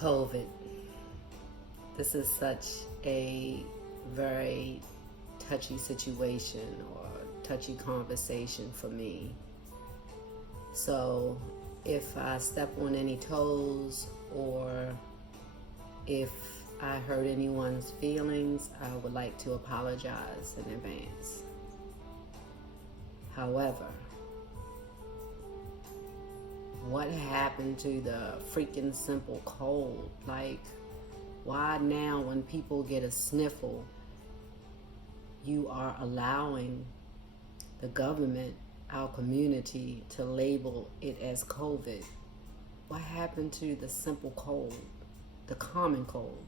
COVID. This is such a very touchy situation or touchy conversation for me. So if I step on any toes or if I hurt anyone's feelings, I would like to apologize in advance. However, what happened to the freaking simple cold? Like, why now when people get a sniffle, you are allowing the government, our community, to label it as COVID? What happened to the simple cold, the common cold?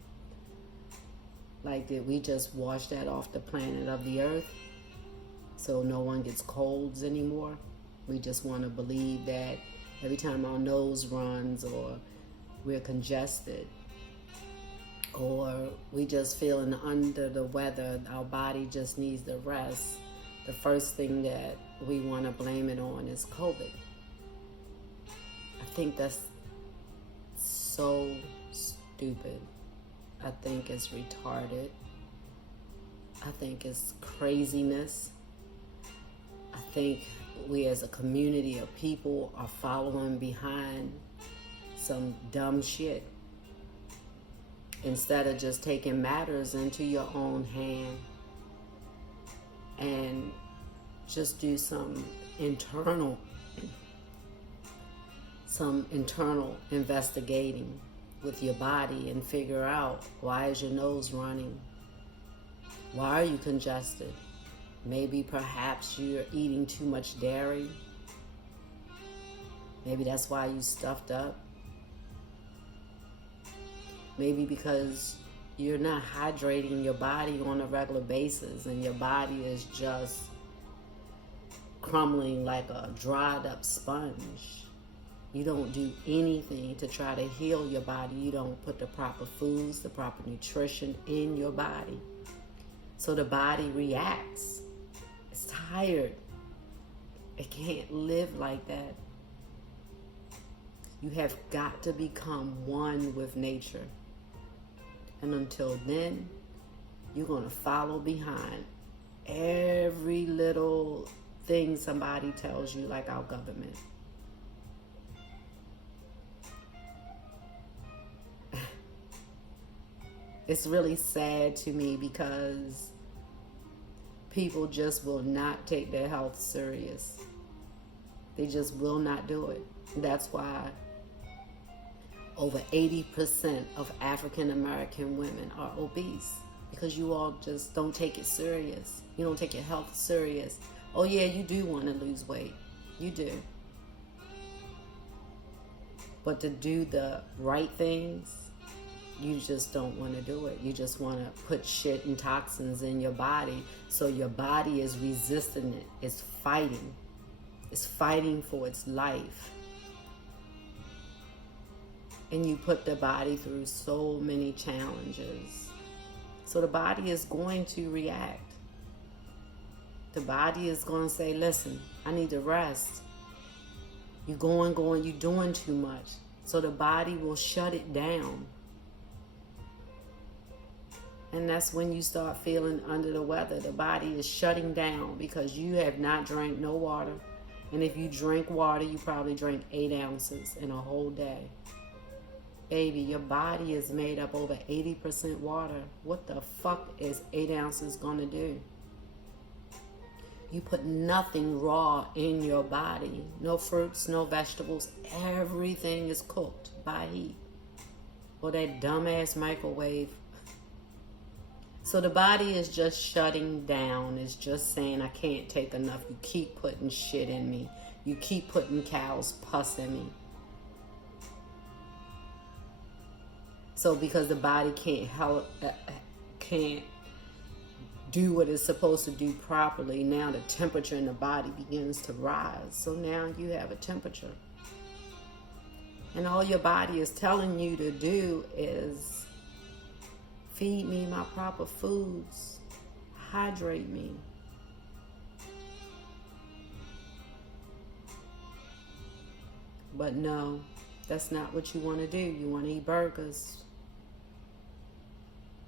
Like, did we just wash that off the planet of the earth so no one gets colds anymore? We just want to believe that every time our nose runs or we're congested or we just feeling under the weather, our body just needs the rest, the first thing that we want to blame it on is COVID. I think that's so stupid. I think it's retarded. I think it's craziness. I think we as a community of people are following behind some dumb shit instead of just taking matters into your own hand and just do some internal investigating with your body and figure out, why is your nose running? Why are you congested? Maybe perhaps you're eating too much dairy. Maybe that's why you stuffed up. Maybe because you're not hydrating your body on a regular basis and your body is just crumbling like a dried up sponge. You don't do anything to try to heal your body. You don't put the proper foods, the proper nutrition in your body. So the body reacts. It's tired. It can't live like that. You have got to become one with nature. And until then, you're going to follow behind every little thing somebody tells you, like our government. It's really sad to me because people just will not take their health serious. They just will not do it. That's why over 80% of African American women are obese, because you all just don't take it serious. You don't take your health serious. Oh yeah, you do want to lose weight. You do. But to do the right things, you just don't want to do it. You just want to put shit and toxins in your body, so your body is resisting it. It's fighting. It's fighting for its life. And you put the body through so many challenges. So the body is going to react. The body is going to say, listen, I need to rest. You're you're doing too much. So the body will shut it down. And that's when you start feeling under the weather. The body is shutting down because you have not drank no water. And if you drink water, you probably drink 8 ounces in a whole day. Baby, your body is made up over 80% water. What the fuck is 8 ounces gonna do? You put nothing raw in your body. No fruits, no vegetables. Everything is cooked by heat. Or that dumbass microwave. So the body is just shutting down. It's just saying, I can't take enough. You keep putting shit in me. You keep putting cow's pus in me. So because the body can't do what it's supposed to do properly, now the temperature in the body begins to rise. So now you have a temperature. And all your body is telling you to do is feed me my proper foods, hydrate me. But no, That's not what you want to do. You want to eat burgers.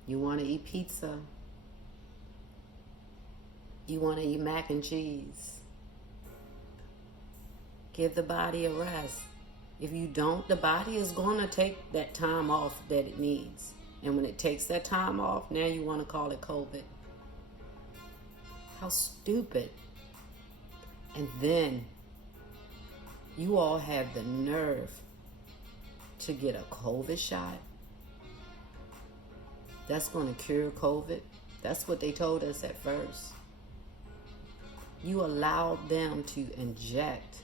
You want to eat pizza. You want to eat mac and cheese. Give the body a rest. If you don't, the body is going to take that time off that it needs. And when it takes that time off, now you want to call it COVID. How stupid. And then you all have the nerve to get a COVID shot. That's going to cure COVID. That's what they told us at first. You allowed them to inject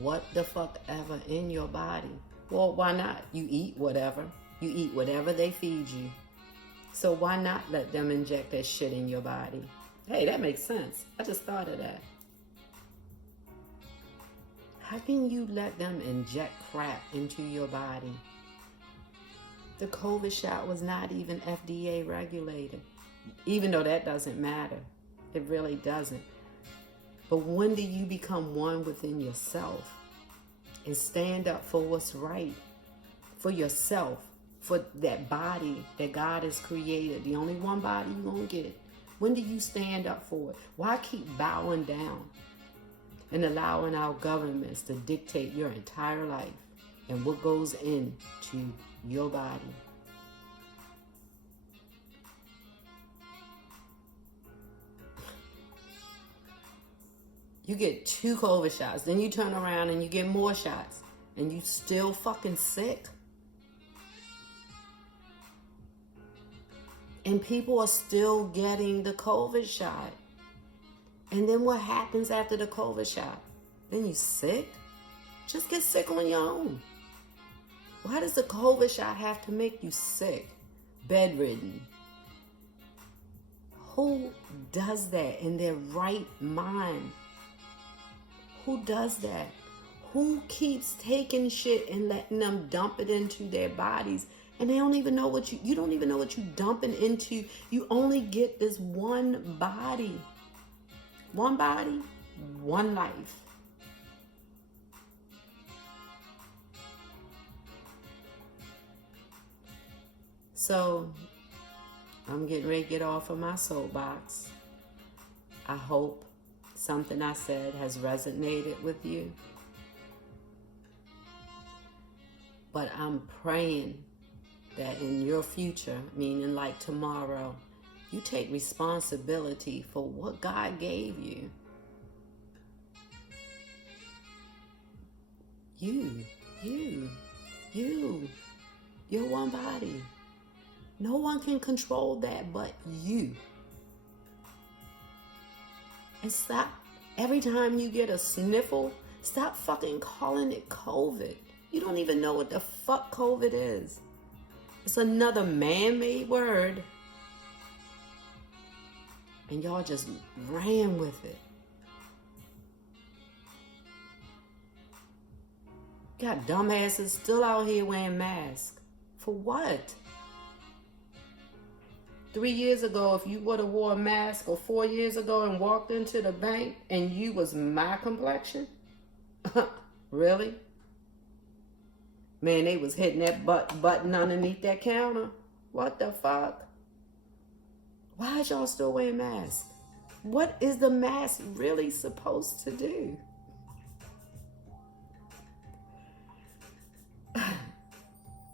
what the fuck ever in your body. Well, why not? You eat whatever. You eat whatever they feed you. So why not let them inject that shit in your body? Hey, that makes sense. I just thought of that. How can you let them inject crap into your body? The COVID shot was not even FDA regulated. Even though that doesn't matter. It really doesn't. But when do you become one within yourself and stand up for what's right for yourself, for that body that God has created, the only one body you're going to get? When do you stand up for it? Why keep bowing down and allowing our governments to dictate your entire life and what goes into your body? You get 2 COVID shots, then you turn around and you get more shots, and you still fucking sick. And people are still getting the COVID shot. And then what happens after the COVID shot? Then you sick? Just get sick on your own. Why does the COVID shot have to make you sick? Bedridden? Who does that in their right mind? Who does that? Who keeps taking shit and letting them dump it into their bodies? And they don't even know what you don't even know what you dumping into. You only get this one body. One body, one life. So, I'm getting ready to get off of my soapbox. I hope something I said has resonated with you. But I'm praying that in your future, meaning like tomorrow, you take responsibility for what God gave you. You're one body. No one can control that but you. And stop, every time you get a sniffle, stop fucking calling it COVID. You don't even know what the fuck COVID is. It's another man-made word. And y'all just ran with it. Got dumbasses still out here wearing masks. For what? 3 years ago, if you would have wore a mask, or 4 years ago and walked into the bank and you was my complexion? Really? Man, they was hitting that button underneath that counter. What the fuck? Why is y'all still wearing masks? What is the mask really supposed to do?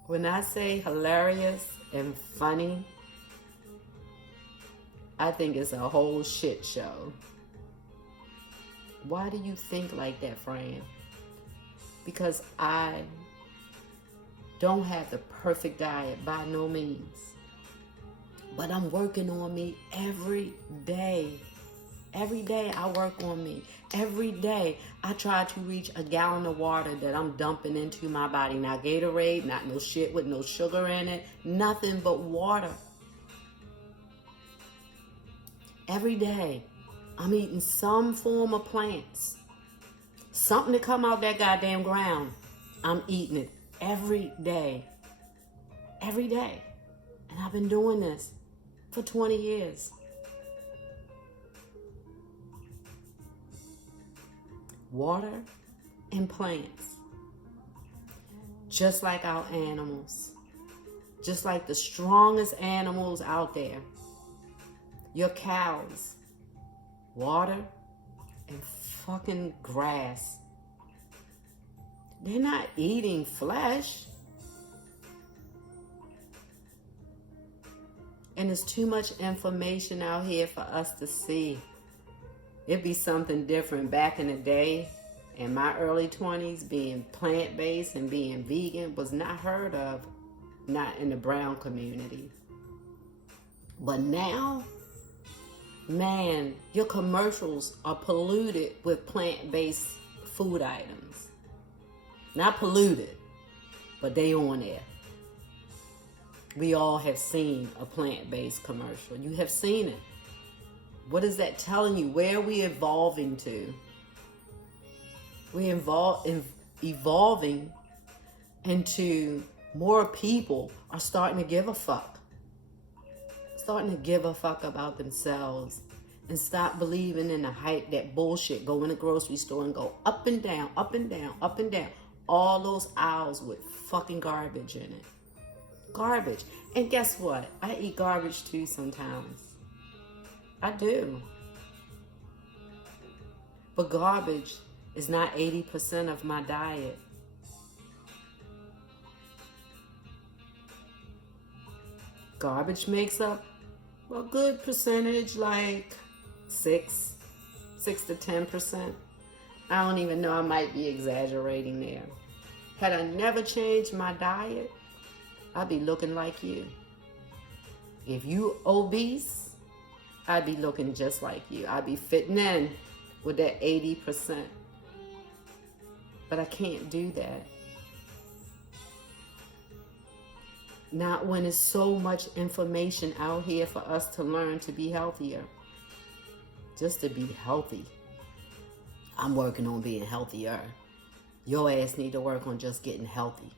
When I say hilarious and funny, I think it's a whole shit show. Why do you think like that, Fran? Because I don't have the perfect diet by no means. But I'm working on me every day. Every day I work on me. Every day I try to reach a gallon of water that I'm dumping into my body. Not Gatorade, not no shit with no sugar in it. Nothing but water. Every day I'm eating some form of plants. Something to come out that goddamn ground. I'm eating it every day. Every day. And I've been doing this for 20 years. Water and plants. just like our animals, just like the strongest animals out there. Your cows, water and fucking grass. They're not eating flesh. And there's too much information out here for us to see. It'd be something different back in the day. In my early 20s, being plant-based and being vegan was not heard of, not in the brown community. But now, man, your commercials are polluted with plant-based food items. Not polluted, but they on there. We all have seen a plant-based commercial. You have seen it. What is that telling you? Where are we evolving to? We're evolving into more people are starting to give a fuck. Starting to give a fuck about themselves and stop believing in the hype, that bullshit. Go in the grocery store and go up and down, up and down, up and down. All those aisles with fucking garbage in it. Garbage. And guess what? I eat garbage too sometimes. I do. But garbage is not 80% of my diet. Garbage makes up a good percentage, like 6 to 10%. I don't even know, I might be exaggerating there. Had I never changed my diet, I'd be looking like you. If you obese, I'd be looking just like you. I'd be fitting in with that 80%. But I can't do that. Not when there's so much information out here for us to learn to be healthier. Just to be healthy. I'm working on being healthier. Your ass need to work on just getting healthy.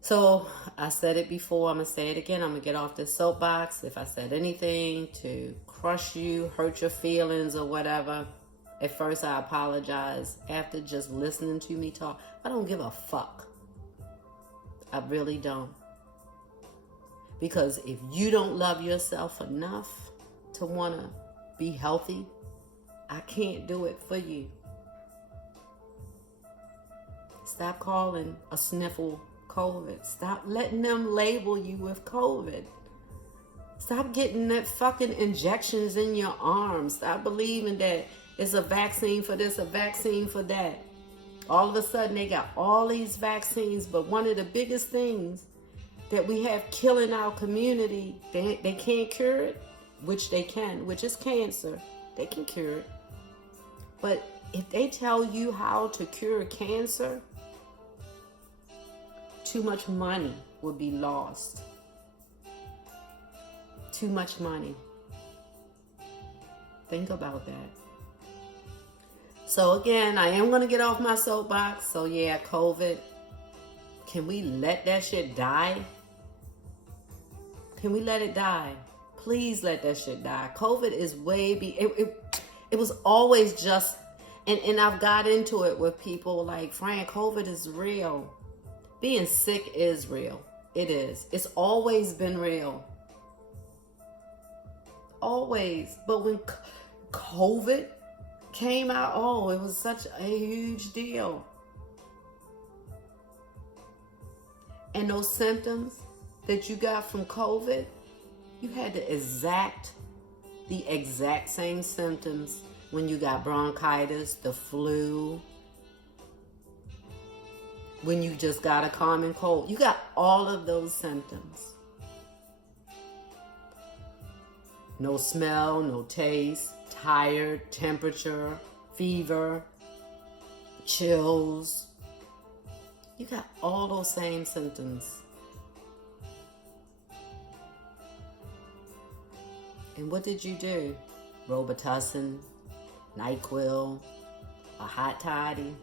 So I said it before, I'm going to say it again. I'm going to get off this soapbox. If I said anything to crush you, hurt your feelings or whatever, at first I apologize. After just listening to me talk, I don't give a fuck. I really don't. Because if you don't love yourself enough to want to be healthy, I can't do it for you. Stop calling a sniffle COVID. Stop letting them label you with COVID. Stop getting that fucking injections in your arms. Stop believing that it's a vaccine for this, a vaccine for that. All of a sudden they got all these vaccines, but one of the biggest things that we have killing our community, they can't cure it, which they can, which is cancer. They can cure it. But if they tell you how to cure cancer, too much money would be lost. Too much money. Think about that. So again, I am going to get off my soapbox. So yeah, COVID. Can we let that shit die? Can we let it die? Please let that shit die. COVID is way it was always just, and I've got into it with people like, Frank, COVID is real. Being sick is real. It is. It's always been real. Always. But when COVID came out, oh, it was such a huge deal. And those symptoms that you got from COVID, you had the exact same symptoms when you got bronchitis, the flu, when you just got a common cold. You got all of those symptoms. No smell, no taste, tired, temperature, fever, chills. You got all those same symptoms. And what did you do? Robitussin, NyQuil, a hot toddy.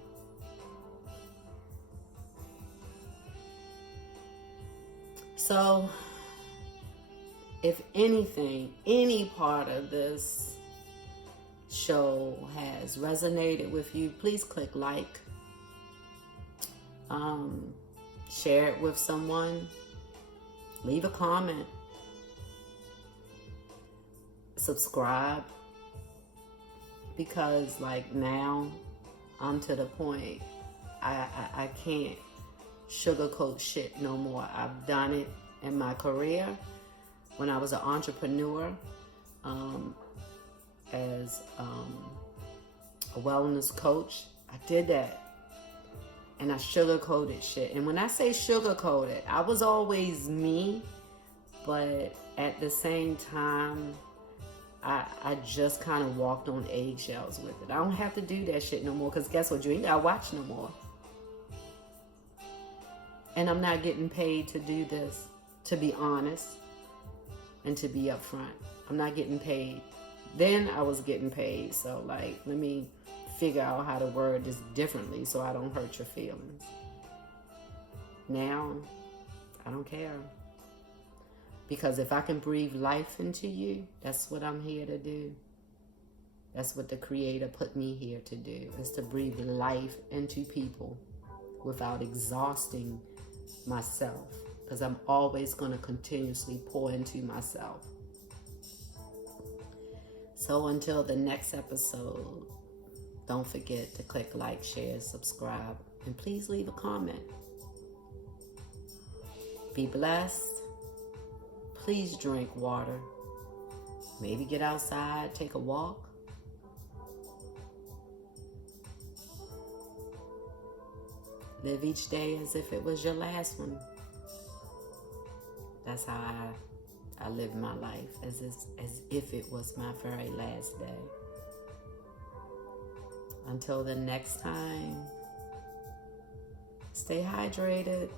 So, if anything, any part of this show has resonated with you, please click like. Share it with someone. Leave a comment. Subscribe. Because like now, I'm to the point I can't sugarcoat shit no more. I've done it in my career when I was an entrepreneur, as a wellness coach. I did that, and I sugarcoated shit. And when I say sugarcoated, I was always me, but at the same time, I just kind of walked on eggshells with it. I don't have to do that shit no more, because guess what? You ain't got to watch no more. And I'm not getting paid to do this, to be honest and to be upfront. I'm not getting paid. Then I was getting paid. So like, let me figure out how to word this differently so I don't hurt your feelings. Now, I don't care. Because if I can breathe life into you, that's what I'm here to do. That's what the Creator put me here to do, is to breathe life into people without exhausting myself. Because I'm always going to continuously pour into myself. So until the next episode, don't forget to click like, share, subscribe, and please leave a comment. Be blessed. Please drink water. Maybe get outside, take a walk. Live each day as if it was your last one. That's how I live my life, as if it was my very last day. Until the next time, stay hydrated.